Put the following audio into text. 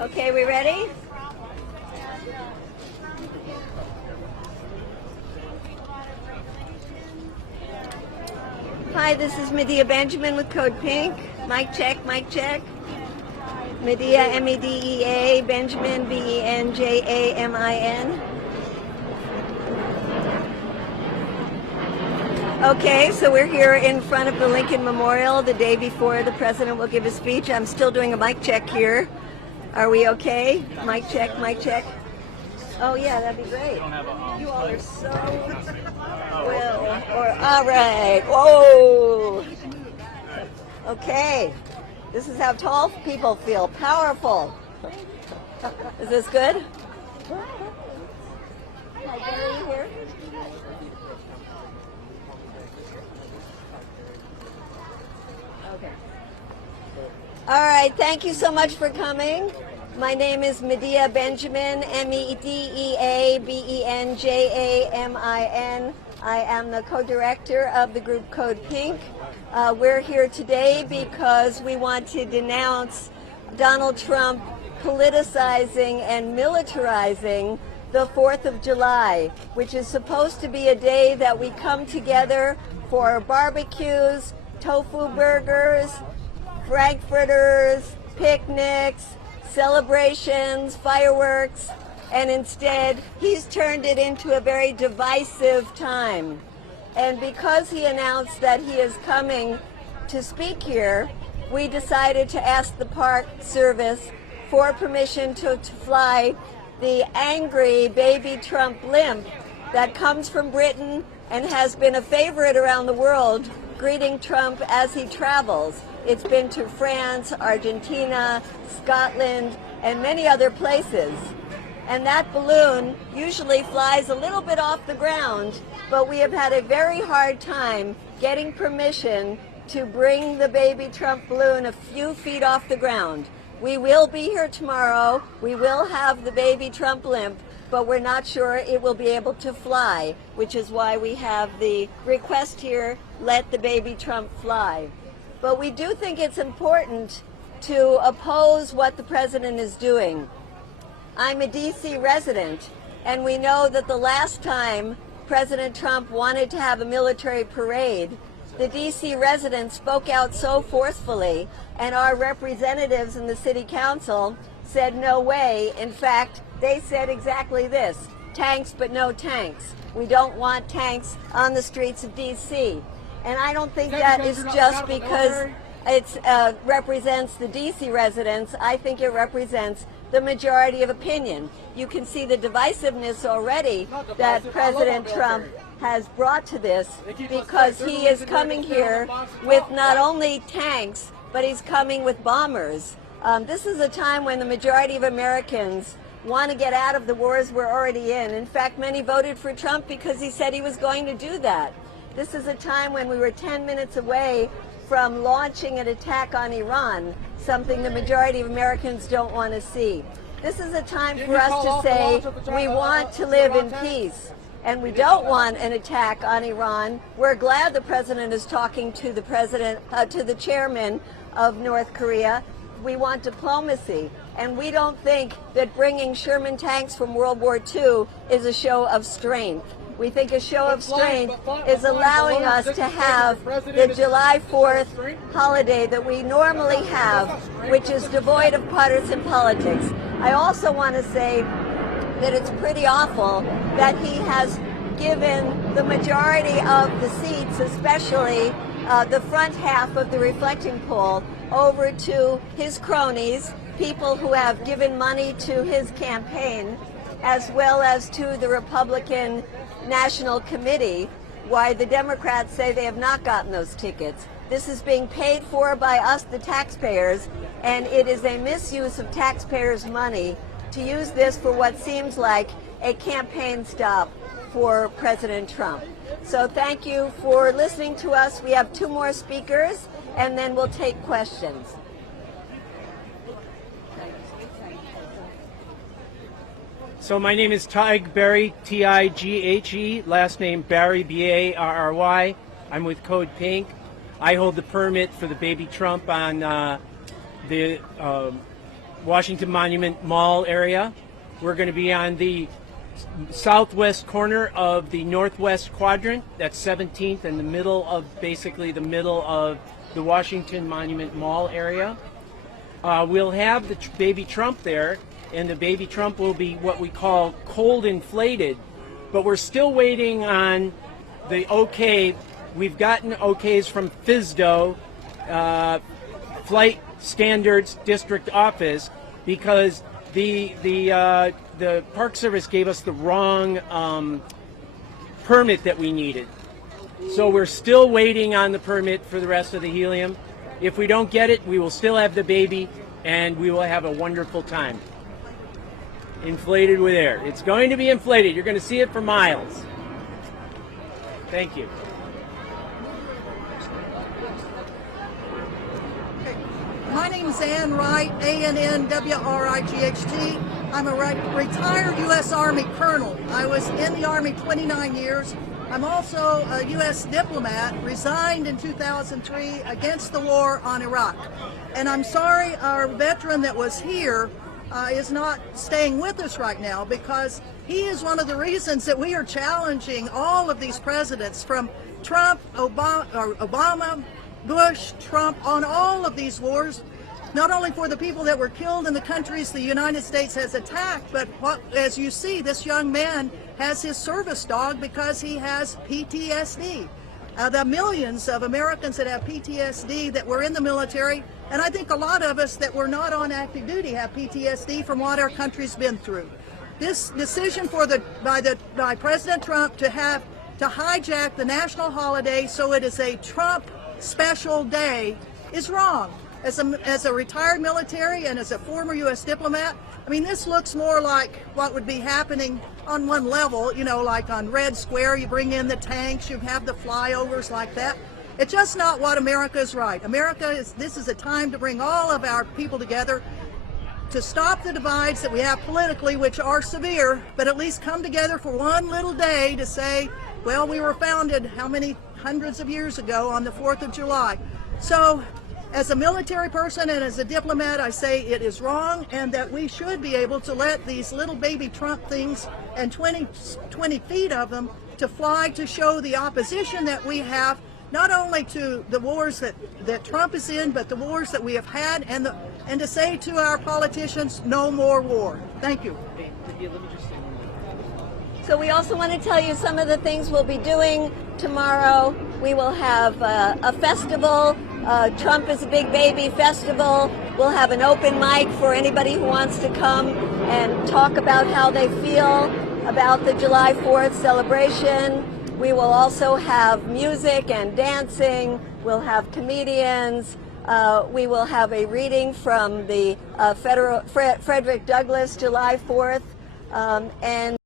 Okay, we ready? Hi, this is Medea Benjamin with Code Pink. Mic check, mic check. Medea, M-E-D-E-A, Benjamin, B-E-N-J-A-M-I-N. Okay, so we're here in front of the Lincoln Memorial the day before the president will give his speech. I'm still doing a mic check here. Are we okay? Mic check, mic check. Oh yeah, that'd be great. You all are so well. All right. Whoa. Okay. This is how tall people feel. Powerful. Is this good? Hi, Gary here. Okay. All right. Thank you so much for coming. My name is Medea Benjamin, M-E-D-E-A B-E-N-J-A-M-I-N. I am the co-director of the group Code Pink. We're here today because we want to denounce Donald Trump politicizing and militarizing the 4th of July, which is supposed to be a day that we come together for barbecues, tofu burgers, frankfurters, picnics, celebrations, fireworks, and instead he's turned it into a very divisive time. And because he announced that he is coming to speak here, we decided to ask the Park Service for permission to fly the angry baby Trump blimp that comes from Britain and has been a favorite around the world, greeting Trump as he travels. It's been to France, Argentina, Scotland, and many other places. And that balloon usually flies a little bit off the ground, but we have had a very hard time getting permission to bring the baby Trump balloon a few feet off the ground. We will be here tomorrow. We will have the baby Trump blimp, but we're not sure it will be able to fly, which is why we have the request here, let the baby Trump fly. But we do think it's important to oppose what the president is doing. I'm a DC resident, and we know that the last time President Trump wanted to have a military parade, the DC residents spoke out so forcefully, and our representatives in the city council said no way. In fact, they said exactly this: tanks but no tanks. We don't want tanks on the streets of DC. And I don't think that is just because it represents the DC residents. I think it represents the majority of opinion. You can see the divisiveness already that President Trump has brought to this, because he is coming here with not only tanks, but he's coming with bombers. This is a time when the majority of Americans want to get out of the wars we're already in. In fact, many voted for Trump because he said he was going to do that. This is a time when we were 10 minutes away from launching an attack on Iran, something the majority of Americans don't want to see. This is a time for us to say we want to live in peace, and we don't want an attack on Iran. We're glad the president is talking to the chairman of North Korea. We want diplomacy, and we don't think that bringing Sherman tanks from World War II is a show of strength. We think a show of strength is allowing us to have the July 4th holiday that we normally have, which is devoid of partisan politics. I also want to say that it's pretty awful that he has given the majority of the seats, especially the front half of the reflecting pool, over to his cronies, people who have given money to his campaign, as well as to the Republican National Committee, why the Democrats say they have not gotten those tickets. This is being paid for by us, the taxpayers, and it is a misuse of taxpayers' money to use this for what seems like a campaign stop for President Trump. So thank you for listening to us. We have 2 more speakers, and then we'll take questions. So my name is Tig Berry, T-I-G-H-E, last name Barry, B-A-R-R-Y. I'm with Code Pink. I hold the permit for the baby Trump on the Washington Monument Mall area. We're going to be on the southwest corner of the northwest quadrant. That's 17th, in the middle of, basically the middle of the Washington Monument Mall area. We'll have the baby Trump there, and the baby Trump will be what we call cold inflated, but we're still waiting on the okay. We've gotten okays from FSDO, Flight Standards District Office, because the Park Service gave us the wrong permit that we needed. So we're still waiting on the permit for the rest of the helium. If we don't get it, we will still have the baby, and we will have a wonderful time. Inflated with air. It's going to be inflated. You're going to see it for miles. Thank you. My name is Ann Wright, A-N-N-W-R-I-G-H-T. I'm a retired U.S. Army colonel. I was in the Army 29 years. I'm also a U.S. diplomat, resigned in 2003 against the war on Iraq. And I'm sorry our veteran that was here is not staying with us right now, because he is one of the reasons that we are challenging all of these presidents, from Trump, Obama, Bush, Trump, on all of these wars, not only for the people that were killed in the countries the United States has attacked, but as you see, this young man has his service dog because he has PTSD. The millions of Americans that have PTSD that were in the military, and I think a lot of us that were not on active duty have PTSD from what our country's been through. This decision by President Trump to hijack the national holiday so it is a Trump special day is wrong. As a retired military and as a former U.S. diplomat, I mean, this looks more like what would be happening on one level, you know, like on Red Square, you bring in the tanks, you have the flyovers like that. It's just not what America is right. This is a time to bring all of our people together, to stop the divides that we have politically, which are severe, but at least come together for one little day to say, well, we were founded how many hundreds of years ago on the 4th of July. So, as a military person and as a diplomat, I say it is wrong, and that we should be able to let these little baby Trump things, and 20 feet of them, to fly to show the opposition that we have, not only to the wars that Trump is in, but the wars that we have had, and to say to our politicians, no more war. Thank you. So we also want to tell you some of the things we'll be doing tomorrow. We will have a festival. Trump is a Big Baby Festival. We'll have an open mic for anybody who wants to come and talk about how they feel about the July 4th celebration. We will also have music and dancing. We'll have comedians. We will have a reading from the Frederick Douglass July 4th. And